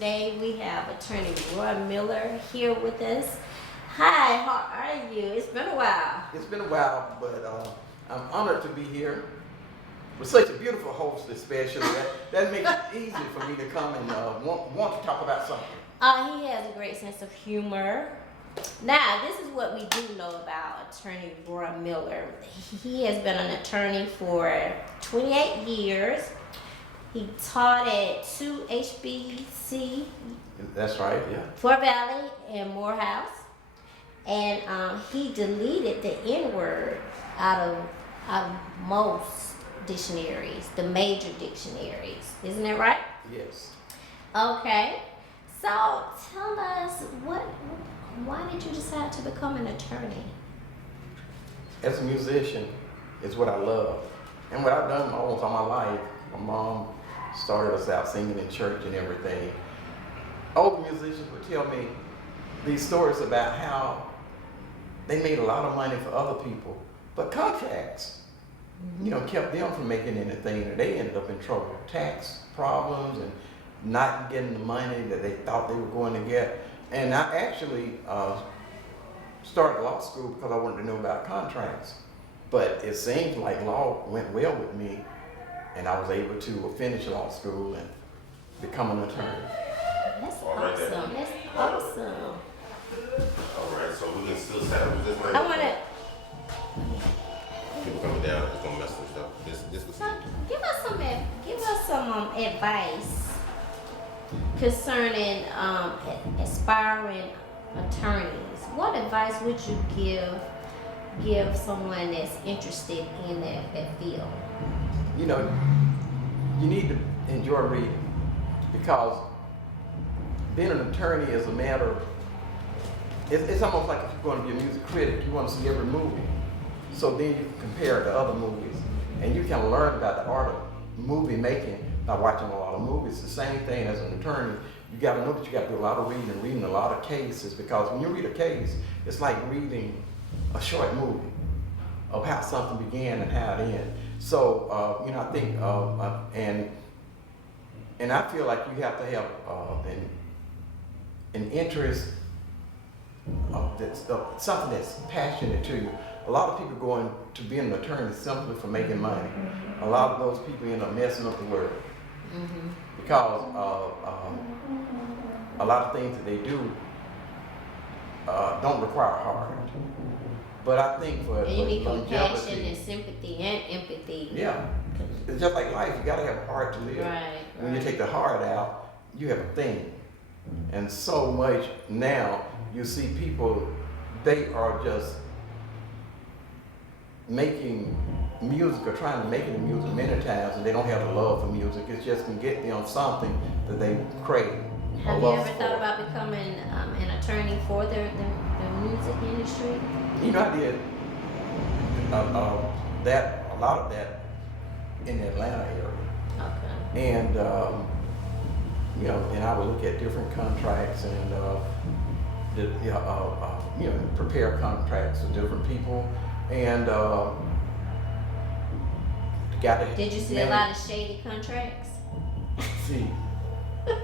today we have attorney Roy Miller here with us. Hi, how are you? It's been a while. It's been a while, but I'm honored to be here with such a beautiful host, especially. That makes it easy for me to come and want to talk about something. He has a great sense of humor. Now, this is what we do know about attorney Roy Miller. He has been an attorney for 28 years. He taught at 2 HBC. That's right, yeah. Fort Valley and Morehouse. And he deleted the N-word out of most dictionaries, the major dictionaries. Isn't that right? Yes. Okay. So tell us, why did you decide to become an attorney? As a musician, it's what I love. And what I've done almost all my life. My mom started us out singing in church and everything. Older musicians would tell me these stories about how they made a lot of money for other people, but contracts, kept them from making anything, and they ended up in trouble. Tax problems and not getting the money that they thought they were going to get. And I actually started law school because I wanted to know about contracts. But it seems like law went well with me, and I was able to finish law school and become an attorney. That's awesome. That's awesome. All right, so we can still set up with this way. I want to. People coming down, it's gonna mess with stuff. This was. So give us some advice concerning aspiring attorneys. What advice would you give someone that's interested in that field? You need to enjoy reading, because being an attorney is a matter of, it's almost like if you're going to be a music critic, you want to see every movie. So then you can compare it to other movies, and you can learn about the art of movie making by watching a lot of movies. The same thing as an attorney. You got to know that you got to do a lot of reading a lot of cases, because when you read a case, it's like reading a short movie of how something began and how it ended. So I think and I feel like you have to have an interest of something that's passionate to you. A lot of people go into being an attorney simply for making money. A lot of those people end up messing up the world because a lot of things that they do don't require heart. But I think for you need longevity, compassion and sympathy and empathy. Yeah, it's just like life. You got to have a heart to live. Right. When you take the heart out, you have a thing. And so much now, you see people, they are just making music or trying to make it in music many times, and they don't have the love for music. It's just can get them something that they crave. Have you ever thought about becoming an attorney for the music industry? I did a lot of that in the Atlanta area. Okay. And and I would look at different contracts and prepare contracts with different people, and Did you see a lot of shady contracts? See,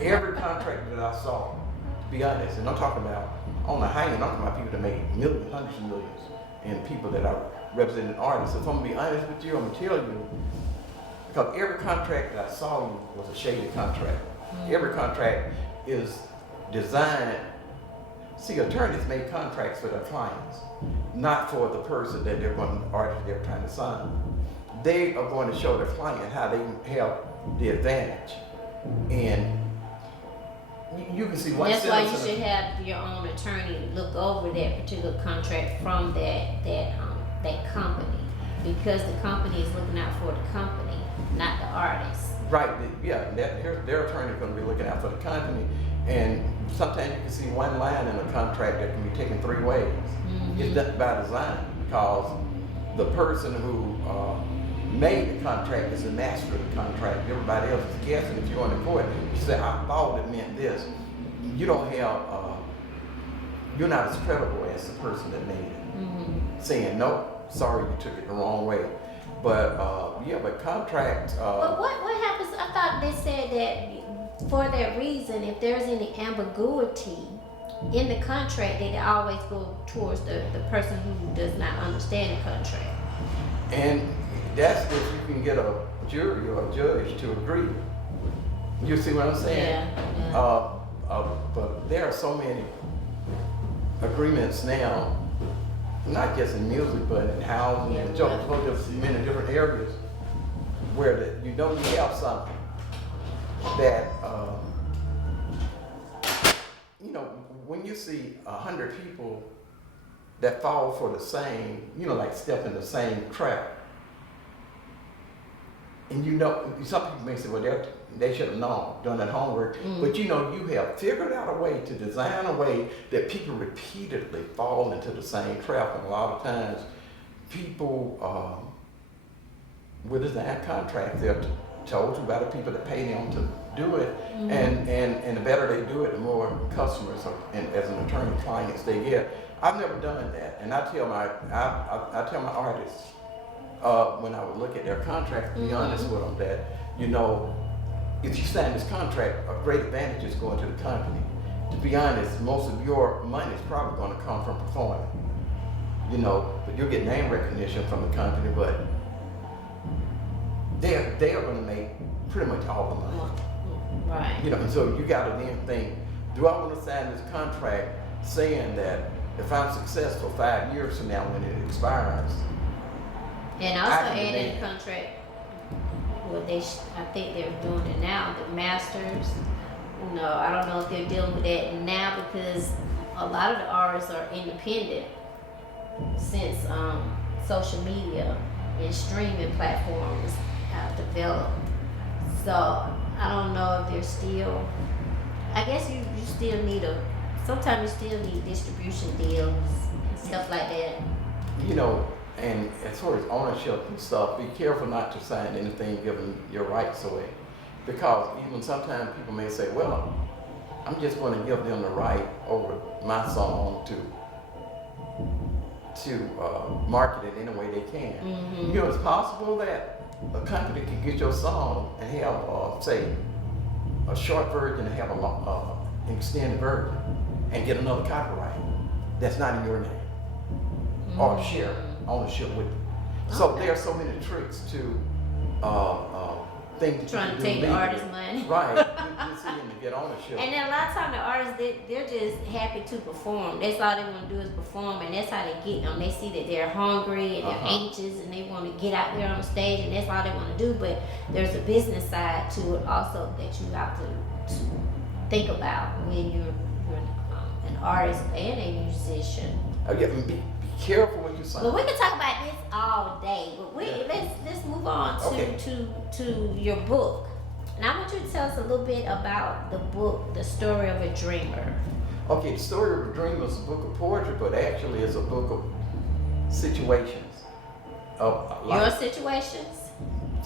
every contract that I saw, to be honest, and I'm talking about on the high end, I'm talking about people that make millions, hundreds of millions, and people that are representing artists. If I'm gonna be honest with you, I'm gonna tell you, because every contract that I saw was a shady contract. Every contract is designed. See, attorneys make contracts for their clients, not for the person that they're going, the artist they're trying to sign. They are going to show their client how they can have the advantage, and you can see one. That's why you should have your own attorney look over that particular contract from that company, because the company is looking out for the company, not the artist. Right, yeah, their attorney is going to be looking out for the company, and sometimes you can see one line in a contract that can be taken three ways. It's done by design, because the person who made the contract is the master of the contract. Everybody else is guessing. If you're on the court, you say, I thought it meant this. You don't have, you're not as credible as the person that made it. Saying, nope, sorry, you took it the wrong way. But but contract. But what happens? I thought they said that for that reason, if there's any ambiguity in the contract, they always go towards the person who does not understand the contract. And that's if you can get a jury or a judge to agree. You see what I'm saying? Yeah. But there are so many agreements now, not just in music, but in housing and so many different areas where you know you have something that, you know, when you see 100 people that fall for the same, you know, like step in the same trap, and you know, some people may say, well, they should have known, done that homework, but you know, you have figured out a way to design a way that people repeatedly fall into the same trap, and a lot of times people with design contracts, they're told to by the people that pay them to do it, and the better they do it, the more customers and as an attorney clients they get. I've never done that, and I tell my artists when I would look at their contract, to be honest with them, that you know, if you sign this contract, a great advantage is going to the company. To be honest, most of your money is probably going to come from performing. You know, but you'll get name recognition from the company, but they are going to make pretty much all the money. Right. You know, and so you got to then think, do I want to sign this contract saying that if I'm successful 5 years from now when it expires? And also add in the contract, well, I think they're doing it now, the masters. You know, I don't know if they're dealing with that now because a lot of the artists are independent since social media and streaming platforms have developed. So I don't know if they're still, I guess you still need sometimes you still need distribution deals and stuff like that. You know, and as far as ownership and stuff, be careful not to sign anything giving your rights away. Because even sometimes people may say, well, I'm just going to give them the right over my song to market it any way they can. You know, it's possible that a company can get your song and have, say, a short version and have an extended version and get another copyright that's not in your name or share ownership with them. So there are so many tricks to things that Trying you to can take do the legally. artist's money. Right, you see them to get ownership. And then a lot of times the artists, they're just happy to perform. That's all they want to do is perform, and that's how they get them. They see that they're hungry and they're anxious, and they want to get out there on stage, and that's all they want to do. But there's a business side to it also that you have to think about when you're an artist and a musician. Yeah, be careful what you sign. Well, we can talk about this all day, but let's move on to your book. And I want you to tell us a little bit about the book, The Story of a Dreamer. Okay, The Story of a Dreamer is a book of poetry, but actually it's a book of situations. Your situations?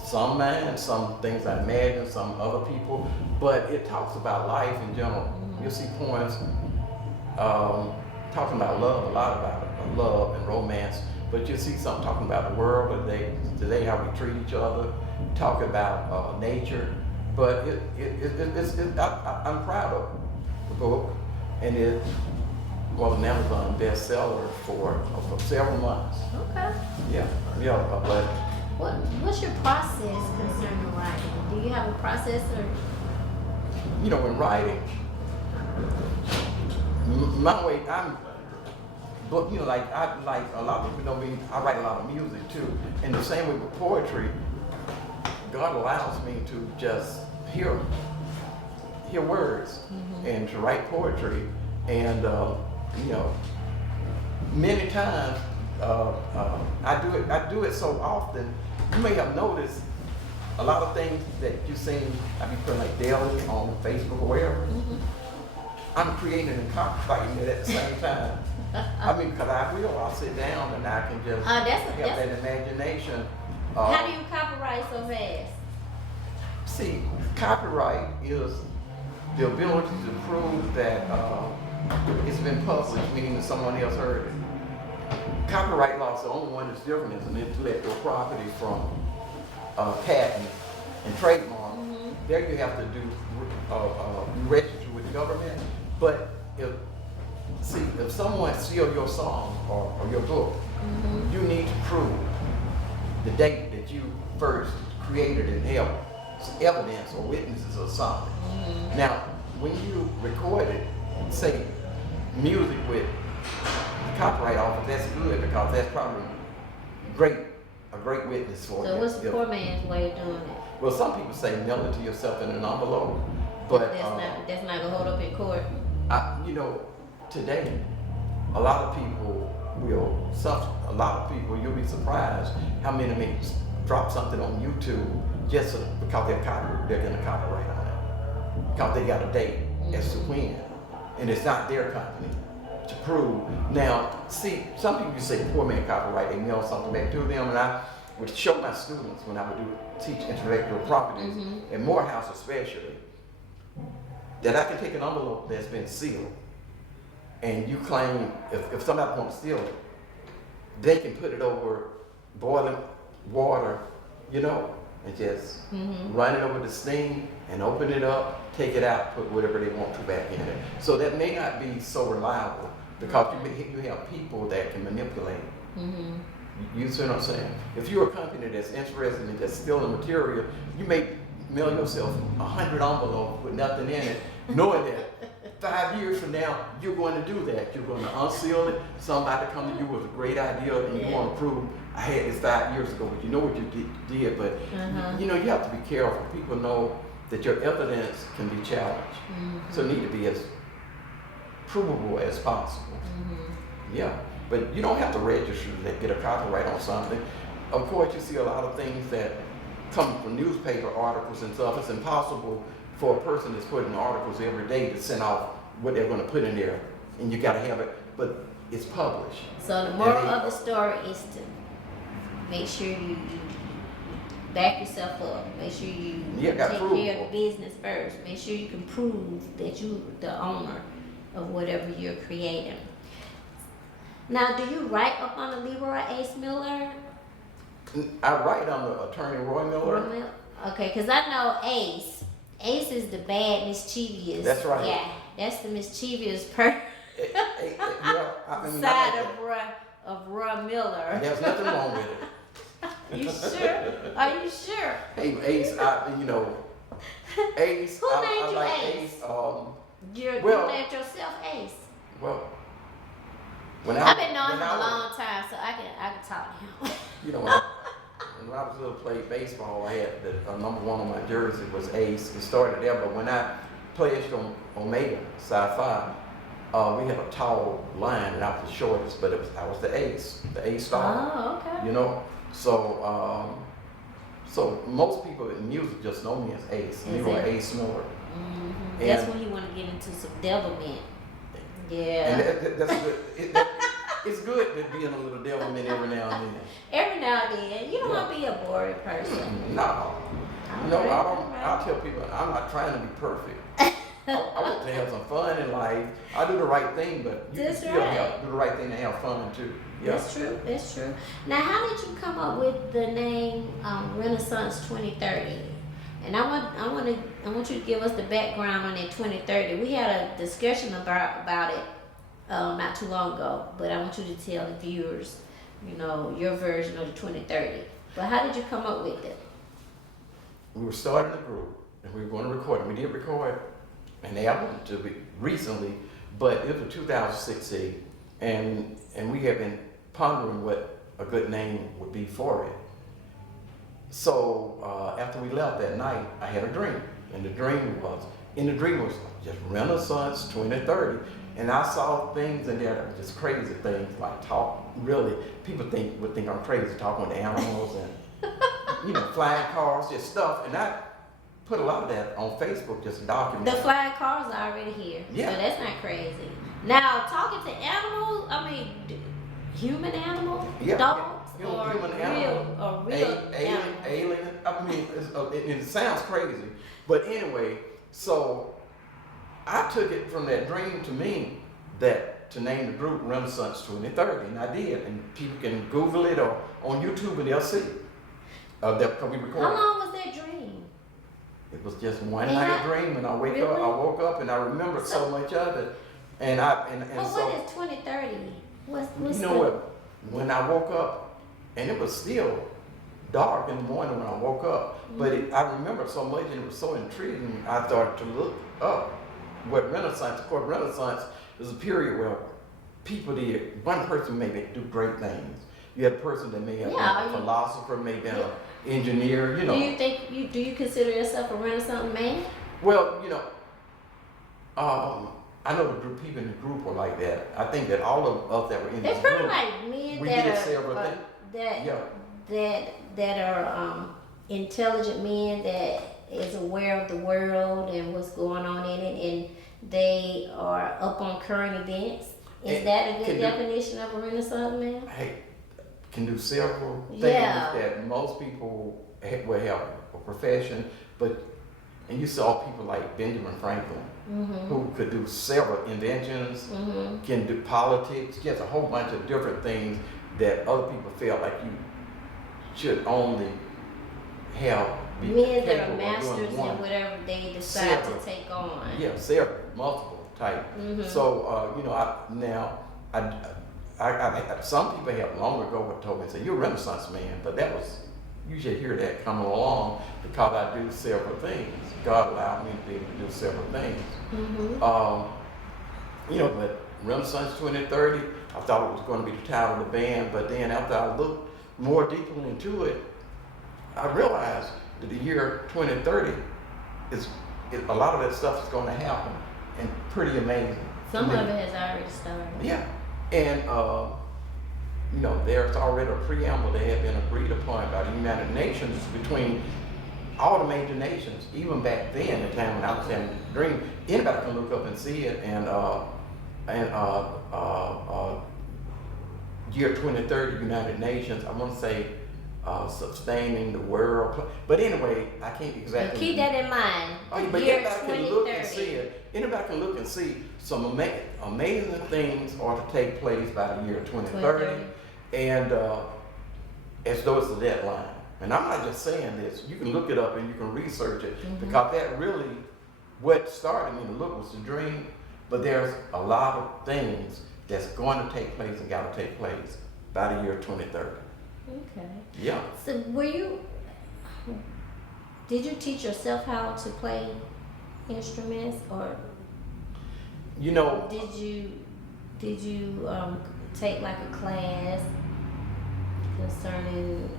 Some mine, some things I imagine, some other people, but it talks about life in general. You'll see poems talking about love, a lot about it, love and romance, but you'll see some talking about the world today, how we treat each other, talk about nature. But I'm proud of the book, and it was an Amazon bestseller for several months. Okay. Yeah, but What's your process concerning writing? Do you have a process or? You know, when writing, my way, but you know, like a lot of people know me, I write a lot of music too, and the same way with poetry. God allows me to just hear words and to write poetry, and you know, many times I do it so often. You may have noticed a lot of things that you seen I be putting like daily on Facebook or wherever. I'm creating and copyrighting it at the same time. I mean, because I'll sit down and I can just have that imagination. How do you copyright so fast? See, copyright is the ability to prove that it's been published, meaning that someone else heard it. Copyright law is the only one that's different is an intellectual property from patent and trademark. there you have to do register with the government. But if someone steals your song or your book, you need to prove the date that you first created and held evidence or witnesses or something. Now, when you recorded, say, music with the copyright office, that's good because that's probably a great witness for you. So what's the poor man's way of doing it? Well, some people say mail it to yourself in an envelope, but That's not gonna hold up in court. Today, a lot of people you'll be surprised how many may drop something on YouTube just because they're going to copyright on it. Because they got a date as to when. And it's not their company to prove. Now, see, some people say poor man copyright, they mail something back to them, and I would show my students when I would teach intellectual properties, at Morehouse especially, that I can take an envelope that's been sealed, and you claim, if somebody wants to steal it, they can put it over boiling water, and just run it over the steam and open it up, take it out, put whatever they want to back in it. So that may not be so reliable because you have people that can manipulate. You see what I'm saying? If you're a company that's interested in just stealing material, you may mail yourself 100 envelopes with nothing in it, knowing that 5 years from now, you're going to do that. You're going to unseal it. Somebody come to you with a great idea, and you want to prove, I had this 5 years ago, but you know what you did. But you have to be careful. People know that your evidence can be challenged, so it need to be as provable as possible. Yeah, but you don't have to register to get a copyright on something. Of course, you see a lot of things that come from newspaper articles and stuff. It's impossible for a person that's putting articles every day to send off what they're going to put in there, and you got to have it, but it's published. So the moral of the story is to make sure you back yourself up. Make sure you take care of the business first. Make sure you can prove that you're the owner of whatever you're creating. Now, do you write up on the Leroy Ace Miller? I write on the attorney Roy Miller. Okay, because I know Ace. Ace is the bad, mischievous. That's right. Yeah, that's the mischievous side of Roy Miller. There's nothing wrong with it. You sure? Are you sure? Hey, Ace, Ace. Who named you like Ace? You named yourself Ace. Well, I've been knowing him a long time, so I can talk to him. When I was little, played baseball, I had the number 1 on my jersey was Ace. It started there, but when I pledged on Omega, Sci-Fi, we had a tall line, and I was the shortest, but I was the Ace star. Oh, okay. So most people in music just know me as Ace. Leroy Ace Miller. That's when you want to get into some devilment. Yeah. And that's good. It's good to be in a little devilment every now and then. Every now and then. You don't want to be a boring person. No. I don't. I tell people I'm not trying to be perfect. I want to have some fun in life. I do the right thing, but you can still do the right thing to have fun too. Yeah. That's true. Now, how did you come up with the name Renaissance 2030? And I want you to give us the background on that 2030. We had a discussion about it not too long ago, but I want you to tell the viewers, your version of the 2030. But how did you come up with it? We were starting a group, and we were going to record it. We did record an album recently, but it was 2016, and we have been pondering what a good name would be for it. So after we left that night, I had a dream, and the dream was just Renaissance 2030. And I saw things in there that were just crazy things, like people would think I'm crazy, talking with animals and, flying cars, just stuff. And I put a lot of that on Facebook, just documenting. The flying cars are already here, so that's not crazy. Now, talking to animals, human animals, dogs, or human animal, alien. It sounds crazy, but anyway, so I took it from that dream to mean that to name the group Renaissance 2030, and I did. And people can Google it or on YouTube and they'll see. That we recorded. How long was that dream? It It was just one And night I- dream, and I really? woke up, and I remembered so much of it, and But so what is 2030? What's you know what? When I woke up, and it was still dark in the morning when I woke up, but I remember so much, and it was so intriguing. I started to look up what Renaissance. Of course, Renaissance is a period where people did. One person maybe do great things. You had a person that may have been a philosopher, may have been an engineer. You know. Do you consider yourself a Renaissance man? Well, you know, I know the group people in the group were like that. I think that all of us that were in They're this kind group, of like men we that did are several things. that are intelligent men that is aware of the world and what's going on in it, and they are up on current events. Is And that a good can do- definition of a Renaissance man? Hey, can do several things Yeah. that most people will have a profession, and you saw people like Benjamin Franklin, who could do several inventions, can do politics, just a whole bunch of different things that other people felt like you should only have be Men that are capable of masters doing in one. whatever they decide Several. to take on. Yeah, several, multiple type. So you know, some people have long ago told me, say, "You're a Renaissance man," but that was, you should hear that coming along because I do several things. God allowed me to be able to do several things. You know, but Renaissance 2030, I thought it was going to be the title of the band, but then after I looked more deeply into it, I realized that the year 2030 a lot of that stuff is going to happen, and pretty amazing. Some to of me. it has already started. Yeah, and you know, there's already a preamble that had been agreed upon by the United Nations between all the major nations, even back then, the time when I was having a dream. Anybody can look up and see it, and year 2030, United Nations. I want to say sustaining the world, but anyway, I can't exactly. Keep that in mind. Oh, but Year anybody can look and 2030. see it. Anybody can look and see some amazing things are to take place by the year 2030, and as though it's a deadline. And I'm not just saying this. You can look it up and you can research it because that really, what started me to look was the dream. But there's a lot of things that's going to take place and got to take place by the year 2030. Okay. Yeah. So did you teach yourself how to play instruments, or You know, did you take like a class concerning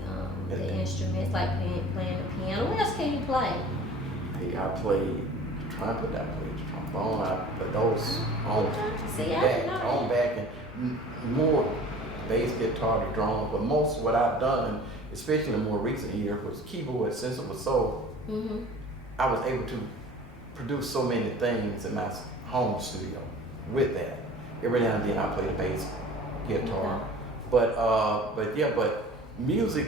the instruments, like playing the piano? What else can you play? hey, I played the trumpet, I played the trombone, I put those on See, I didn't know on that. back, and more bass guitar, the drums, but most of what I've done, especially in the more recent years, was keyboard. Since it was so, I was able to produce so many things in my home studio with that. Every now and then I play the bass guitar, but music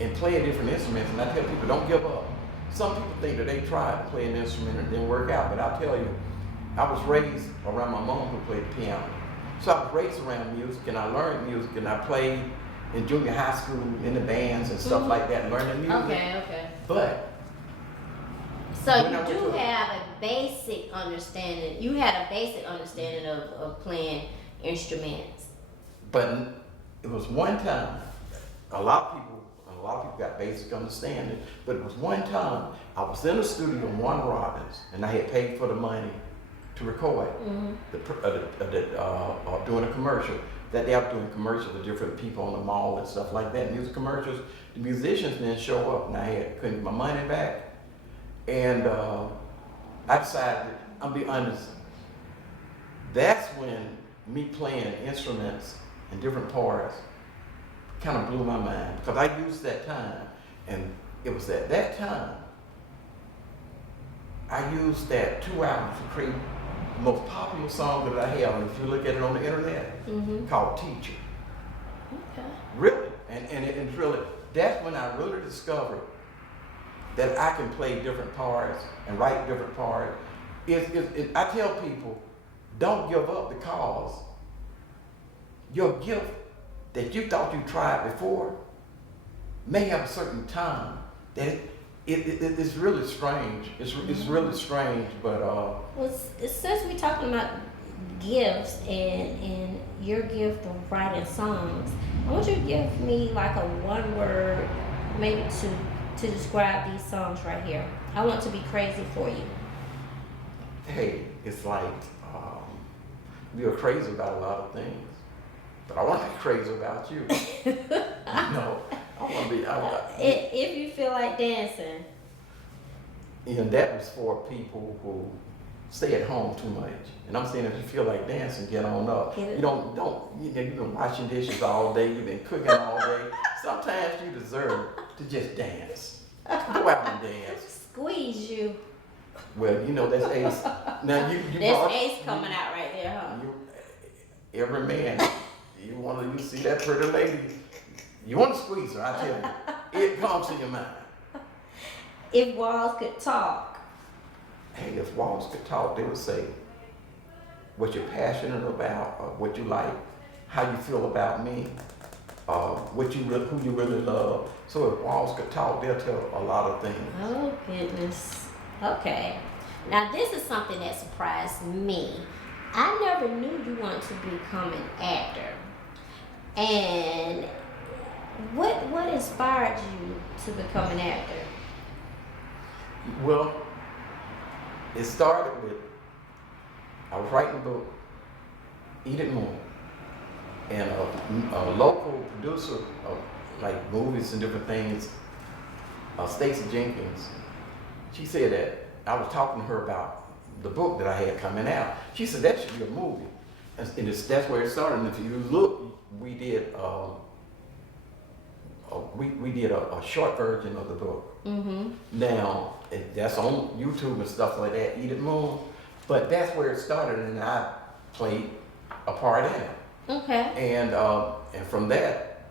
and playing different instruments, and I tell people, don't give up. Some people think that they tried to play an instrument and it didn't work out, but I'll tell you, I was raised around my mom who played the piano. So I was raised around music, and I learned music, and I played in junior high school in the bands and stuff like that, learning music. Okay. But So when I you went do to- have a basic understanding. You had a basic understanding of playing instruments. But it was one time, a lot of people got basic understanding, but it was one time I was in the studio in Warner Robins, and I had paid for the money to record doing a commercial. That they were doing commercials with different people on the mall and stuff like that, music commercials. The musicians didn't show up, and I couldn't get my money back. And I decided, I'll be honest, that's when me playing instruments in different parts kind of blew my mind, because I used that time, and it was at that time I used that 2 hours to create the most popular song that I have, and if you look at it on the internet, called Teacher. Okay. Really, and it's really, that's when I really discovered that I can play different parts and write different parts. I tell people, don't give up, because your gift that you thought you tried before may have a certain time that it's really strange. It's really strange, but Well, since we're talking about gifts and your gift of writing songs, I want you to give me like a one word, maybe to describe these songs right here. I want to be crazy for you. hey, it's like we are crazy about a lot of things, but I want to be crazy about you. No, I want to be. If you feel like dancing. And that was for people who stay at home too much. And I'm saying if you feel like dancing, get on up. You don't you've been washing dishes all day, you've been cooking all day. Sometimes you deserve to just dance. Go out and dance. Squeeze you. Well, you know that's Ace. Now you There's Ace coming out right there, huh? Every man, you see that pretty lady, you want to squeeze her, I tell you. It comes to your mind. If walls could talk. Hey, if walls could talk, they would say what you're passionate about, what you like, how you feel about me, who you really love. So if walls could talk, they'll tell a lot of things. Oh goodness. Okay. Now this is something that surprised me. I never knew you wanted to become an actor. And what inspired you to become an actor? Well, it started with, I was writing a book, Etched Moon, and a local producer of like movies and different things, Stacey Jenkins, she said that I was talking to her about the book that I had coming out. She said that should be a movie, and that's where it started. And if you look, we did a short version of the book. Mm-hmm. Now that's on YouTube and stuff like that, Etched Moon. But that's where it started, and I played a part in it. Okay. And from that,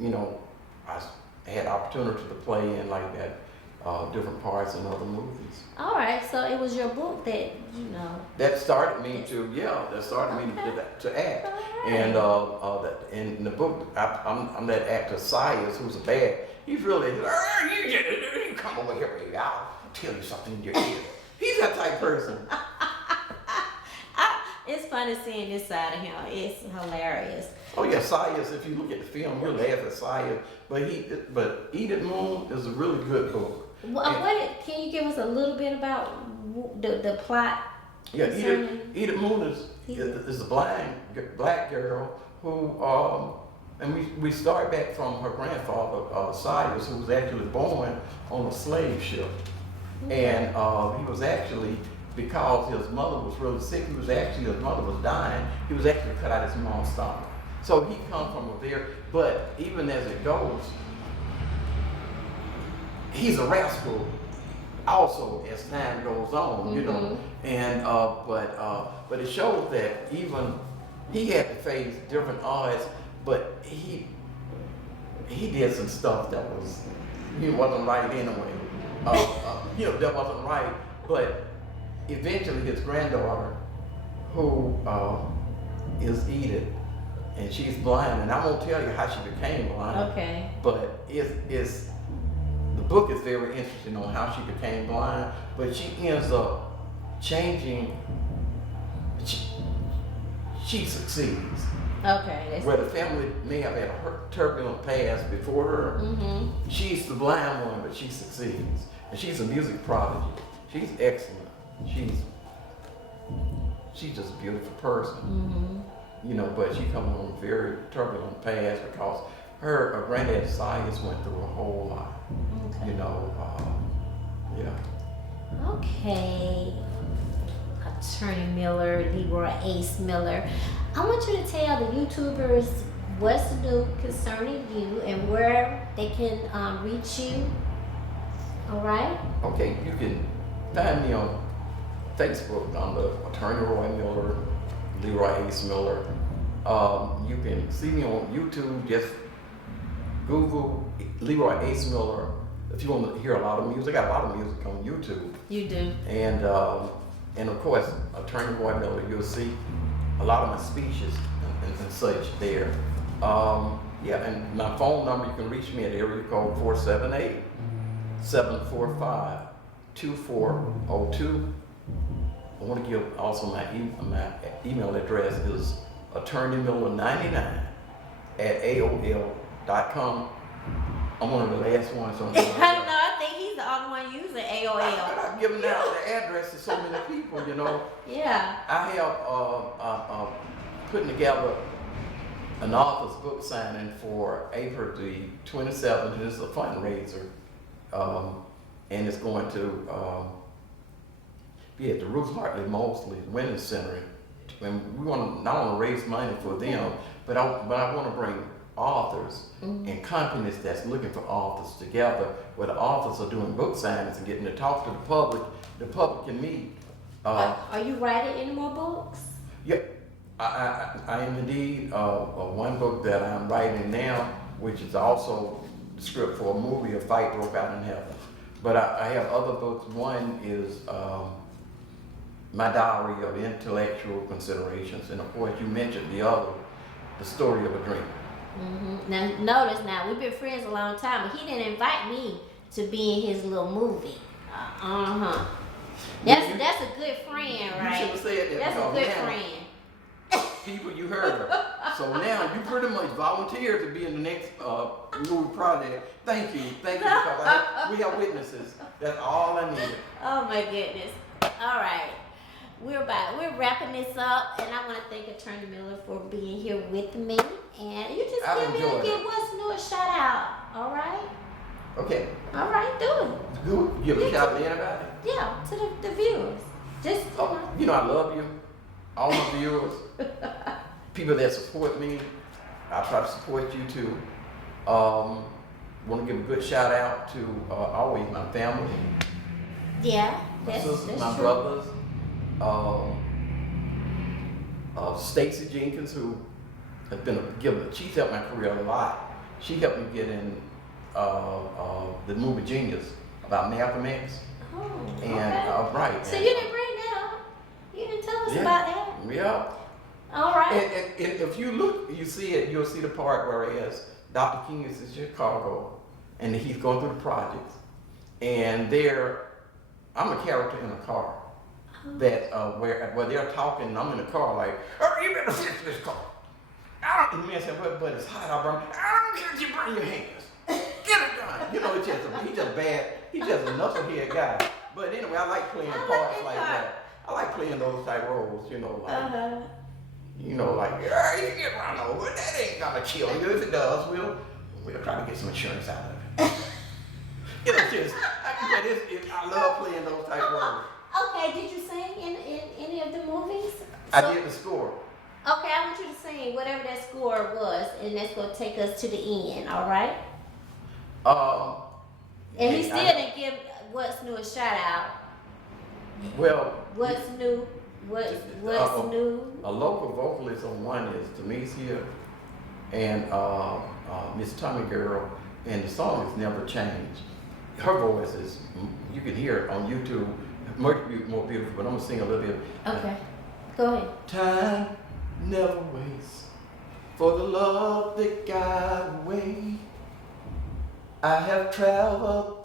you know, I had opportunity to play in like that, different parts in other movies. All right. So it was your book that That started me to act. All And in the book, I'm that actor Sias, who's a bad. He's really, you come over here, baby. I'll tell you something in your ear. He's that type person. It's funny seeing this side of him. It's hilarious. Oh yeah, Sias. If you look at the film, you'll laugh at Sias. But Etched Moon is a really good book. Can you give us a little bit about the plot? Yeah, Etched Moon is a blind black girl who, and we start back from her grandfather, Cyrus, who was actually born on a slave ship. And he was actually, because his mother was really sick, his mother was dying, he was actually cut out his mom's stomach. So he comes from a very, but even as it goes, he's a rascal also as time goes on, you know. And but it shows that even he had to face different odds, but he did some stuff that wasn't right anyway. That wasn't right. But eventually his granddaughter, who is Edith, and she's blind, and I won't tell you how she became blind. Okay. But the book is very interesting on how she became blind, but she ends up changing. She succeeds. Okay. Where the family may have had a turbulent past before her, she's the blind one, but she succeeds. And she's a music prodigy. She's excellent. She's just a beautiful person. You know, but she comes from a very turbulent past because her granddad Sias went through a whole lot. Okay. You know, yeah. Okay. Attorney Miller, Leroy Ace Miller. I want you to tell the YouTubers what's new concerning you and where they can reach you. All right? Okay, you can find me on Facebook under Attorney Roy Miller, Leroy Ace Miller. You can see me on YouTube. Just Google Leroy Ace Miller. If you want to hear a lot of music, I got a lot of music on YouTube. You do. And of course, Attorney Roy Miller, you'll see a lot of my speeches and such there. Yeah, and my phone number, you can reach me at area code 745-2402. I want to give also my email address is attorneymiller99@aol.com. I'm one of the last ones on I don't know. I think he's the only one using AOL. I'm giving out the address to so many people, you know. Yeah. I have putting together an author's book signing for April the 27th. This is a fundraiser, and it's going to be at the Ruth Hartley Mosley Women's Center. And we want to not only raise money for them, but I want to bring authors and companies that's looking for authors together, where the authors are doing book signings and getting to talk to the public. The public can meet. Are you writing any more books? Yeah, I am indeed. One book that I'm writing now, which is also the script for a movie, A Fight Broke Out in Heaven. But I have other books. One is my diary of intellectual considerations, and of course you mentioned the other, The Story of a Dream. Now notice, we've been friends a long time, but he didn't invite me to be in his little movie. That's a good friend, right? You should have said that. That's a good friend. People, you heard her. So now you pretty much volunteered to be in the next movie project. Thank you, because we have witnesses. That's all I needed. Oh my goodness. All right. We're wrapping this up, and I want to thank Attorney Miller for being here with me. And you just give Watz Nu a shout out. All right? Okay. All right, do it. Good. Give a shout out to anybody. Yeah, to the viewers. Just you know, I love you. All my viewers, people that support me, I try to support you too. Want to give a good shout out to always my family. Yeah, my that's sisters, my true. brothers. Stacy Jenkins, who has she's helped my career a lot. She helped me get in the movie Genius about Malcolm X. Oh, And okay. right. So you didn't bring that up. You didn't tell us about that. Yeah. All right. And if you look, you see it. You'll see the part where it is Dr. King is in Chicago, and he's going through the projects, and I'm a character in a car. That where they're talking, and I'm in the car like, oh, you better fix this car. And the man said, but it's hot out, bro. I don't care if you burn your hands. Get it done. You know, he's just bad. He's just a knucklehead guy. But anyway, I like playing parts like that. I like playing those type roles, you know, like, you know, like, yeah, you can get run over. That ain't gonna kill you. If it does, we'll try to get some insurance out of it. You know, I love playing those type roles. Okay, did you sing in any of the movies? I did the score. Okay, I want you to sing whatever that score was, and that's going to take us to the end, all right? And he still didn't give Watz Nu a shout out. Well, Watz Nu, Watz Nu. A local vocalist on one is Tamesia and Miss Tommy Girl, and the song has never changed. Her voice is, you can hear it on YouTube, much more beautiful, but I'm going to sing a little bit. Okay, go ahead. Time never waits for the love that got away. I have traveled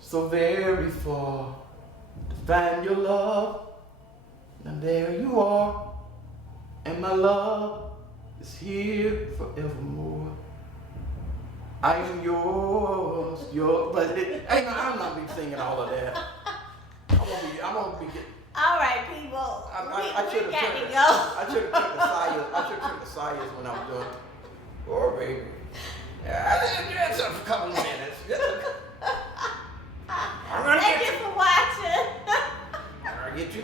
so very far to find your love. Now there you are, and my love is here forevermore. I am yours, but I'm not be singing all of that. I'm gonna be getting. All right, people. I We got to go. I should have took the Sayas when I was doing. Oh baby. Yeah, just a couple minutes. Thank you for watching. I'll get you.